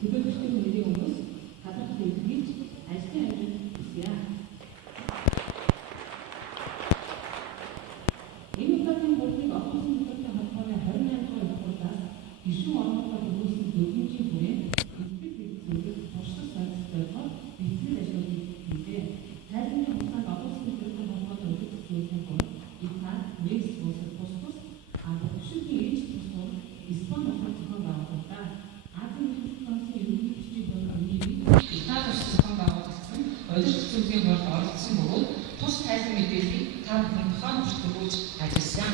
Төлөөлөгчдийн нэрийн өмнөөс гадаад хэлбэрийг ажлын ажил хийгье. Энэ удаагийн бодлогыг офисын хөтөлбөрийн холбооны 28 дугаар хуулиас гишүүн орнуудаар өгүүлсэн зөвлөмжийн хүрээнд эцэг хэлцүүлэг туршлага сонирхолтой бичсэн ажлуудыг хийжээ. Тайлбарын хугацаанд офисын хөтөлбөрийн холбооны өгүүлсэн тул ИТА, Мексик улсад тус хөшөөгийн ээж тусгал Испани улсад зохион байгуулагдаа. Азийн хэлтсийн ерөнхий бичгийн бодлогын Итали улс зохион байгуулагдсан удирдах зөвлөгийн борд оролцсон бөгөөд тус тайлбар мэдээллийг та бүхэн тухайн бүртгүүлж ажилласан.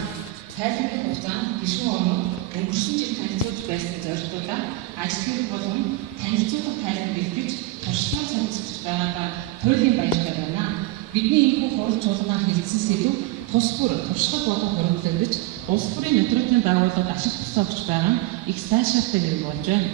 Тайлбарын хугацаанд гишүүн орнууд өнгөрсөн жил танилцуулж байсан зорилтуудаа ажил хэрэг болон танилцуулах тайлбар бэлтгэж туршлагаар сонирхож байгаадаа туйлын баяртай байна. Бидний энэхүү хурал чуулганаар хэлсэн сэдв тус бүр туршлага болон хоригдлогдож улс бүрийн нөтрөөдийн байгууллагад ашиг тусаагч байгаа нь их сайшаалтай хэрэг болж байна.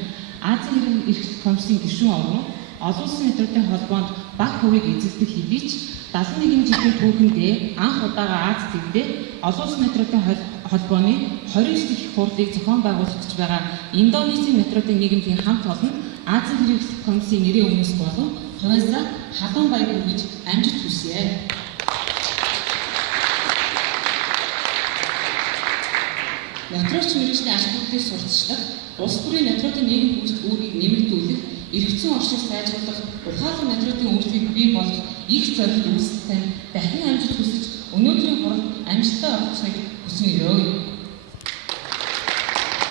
Азийн иргэн эрх комиссийн гишүүн орнууд олон улсын нөтрөөдийн холбоонд бага хувийг эзэлдэг хэдий ч 71 жилийн түүхэндээ анх удаага Аз тэгдээ олон улсын нөтрөөдийн холбооны 29 дэх хурлыг зохион байгуулагч байгаа Индонезийн нөтрөөдийн нийгмийн хамт олон Азийн иргэн эрх комиссийн нэрийн өмнөөс болон хувьсаа халуун баяр хүргэж амжилт хүсье. Нөтрөөч мэргэжлийн ашиглалтыг сурталчлах, улс бүрийн нөтрөөдийн нийгэм хөгжил үүргийг нэмэгдүүлэх, эргэцэн оршийг сайжруулах, ухаалаг нөтрөөдийн үйлчлэгийг бий болгох их зорилт үүсэлтэй дахин амжилт хүсэж өнөөдрийн хурал амжилттай оролцохыг хүсэн өрөө.